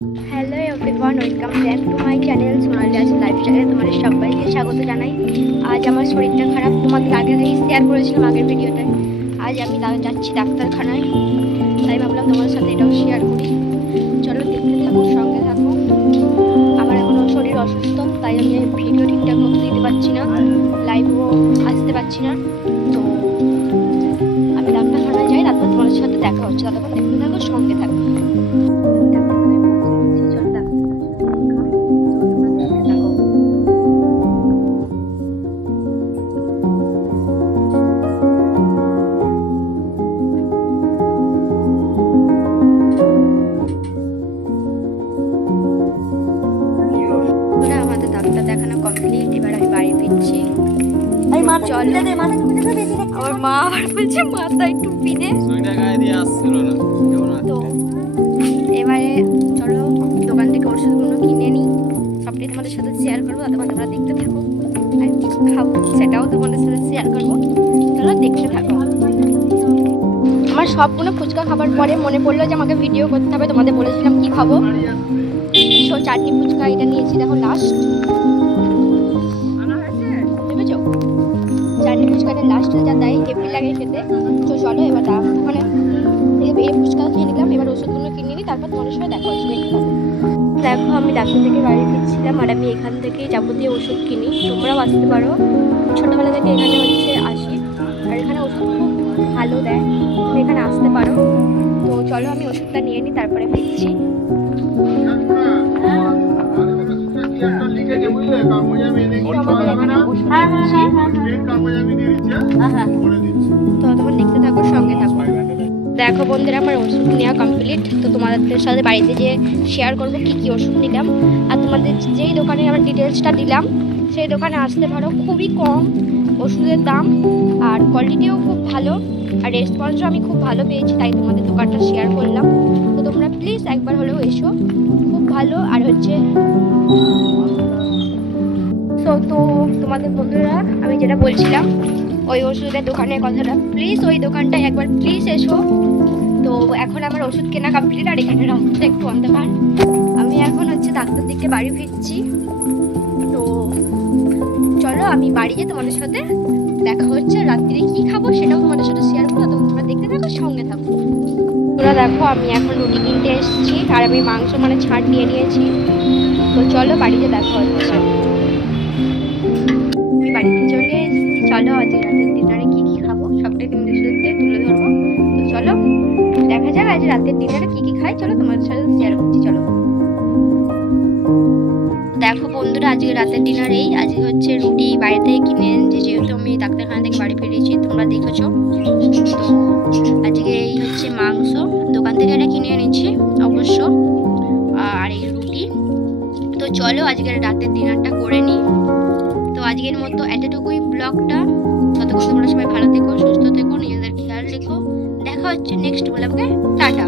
Hello everyone, welcome back to my channel Sonali আজ লাইফস্টাইলে তোমাদের সবাইকে স্বাগত জানাই। আজ আমার শরীরটা খারাপ, তোমাদের আগেই শেয়ার করেছিলাম আগের ভিডিওতে। আজ আমি যাচ্ছি ডাক্তারখানায়, তাই ভাবলাম তোমাদের সাথে এটাও শেয়ার করি। চলো দেখতে থাকো, সঙ্গে থাকো। আমার এখনও শরীর অসুস্থ, তাই আমি ভিডিও ঠিকঠাক মতো দিতে পারছি না, লাইভও আসতে পারছি না। তো আমি ডাক্তারখানায় যাই, তারপর তোমাদের সাথে দেখা হচ্ছে। ততক্ষণ দেখতে থাকো, সঙ্গে থাকো। আমাদের ডাক্তার দেখানো কমপ্লিট, এবার আমি বাড়ি ফিরছি। আমার মা আবার বলছে মাথা একটু পিনে, তো এবারে চলো দোকান থেকে ওষুধগুলো কিনে নিই, সবটাই তোমাদের সাথে শেয়ার করবো। তখন তোমরা দেখতে থাকো, আর কি খাবো সেটাও তোমাদের সাথে শেয়ার করবো। চলো দেখতে থাকো। আমার সবগুলো ফুচকা খাবার পরে মনে পড়লো যে আমাকে ভিডিও করতে হবে। তোমাদের বলেছিলাম কি খাবো, চাটনি ফুচকা এটা নিয়েছি, দেখো লাস্ট বুঝেছো, চাটনি ফুচকাটা লাস্ট যা দেয় হেভি লাগে খেতে। তো চলো এবার মানে এই ফুচকা খেয়ে নিলাম, এবার ওষুধগুলো কিনে নিই, তারপর তোমাদের সাথে দেখা হচ্ছে। দেখো আমি ডাক্তার থেকে বাড়ি ফিরছিলাম, আর আমি এখান থেকে যাবতীয় ওষুধ কিনি, তোমরাও আসতে পারো। ছোটোবেলা থেকে এখানে আসি, আর এখানে ওষুধ খুব ভালো দেয়, তুমি এখানে আসতে পারো। তো চলো আমি ওষুধটা নিয়ে নিই, তারপরে ফিরছি। ততক্ষণ দেখতে থাকো, সঙ্গে থাকো। দেখো বন্ধুরা, আমার ওষুধ নেওয়া কমপ্লিট। তো তোমাদের সাথে বাড়িতে যে শেয়ার করবো কি কি ওষুধ নিলাম, আর তোমাদের যেই দোকানে আমার ডিটেলসটা দিলাম সেই দোকানে আসতে পারো। খুবই কম ওষুধের দাম, আর কোয়ালিটিও খুব ভালো, আর রেসপন্সও আমি খুব ভালো পেয়েছি, তাই তোমাদের দোকানটা শেয়ার করলাম। তো তোমরা প্লিজ একবার হলেও এসো, খুব ভালো। আর হচ্ছে তো তোমাদের বন্ধুরা, আমি যেটা বলছিলাম ওই ওষুধের দোকানের কথাটা, প্লিজ ওই দোকানটায় একবার প্লিজ এসো। তো এখন আমার ওষুধ কেনা কমপ্লিট, আর এখানে রাস্তাটা একটু অন্ধকার। আমি এখন ডাক্তার দিকে বাড়ি ফিরছি। তো চলো আমি বাড়ি গিয়ে তোমাদের সাথে দেখা হচ্ছে। রাত্রিরে কি খাবো সেটাও তোমাদের সাথে শেয়ার করবো, তো তোমরা দেখতে থাকো, সঙ্গে থাকো। তোমরা দেখো আমি এখন রুটি কিনতে এসেছি, আর আমি মাংস ছাড় নিয়ে নিয়েছি। তো চলো বাড়িতে দেখা হচ্ছে। আমি বাড়িতে চলে এসেছি। চলো আজ রাতের ডিনারে কি কি খাবো সবটাই তোমাদের সাথে তুলে ধরবো। তো চলো দেখা যাক আজ রাতের ডিনারে কি কি খাই, চলো তোমাদের সাথে শেয়ার করছি। চলো দেখো বন্ধুরা, আজকে রাতের ডিনার আজকে রুটি বাইরে থেকে কিনে এনেছি, যেহেতু আমি ডাক্তারখানা থেকে বাড়ি ফিরেছি, তোমরা দেখেছো। তো আজকে মাংস দোকান থেকে এটা কিনে এনেছি অবশ্য, আর এই রুটি। তো চলো আজকের রাতের ডিনারটা করে নিই। তো আজকের মতো এতটুকুই ব্লগটা। ততক্ষণ তোমরা সবাই ভালো থেকো, সুস্থ থেকো, নিজেদের খেয়াল রেখো। দেখা হচ্ছে নেক্সট ব্লগে। টাটা।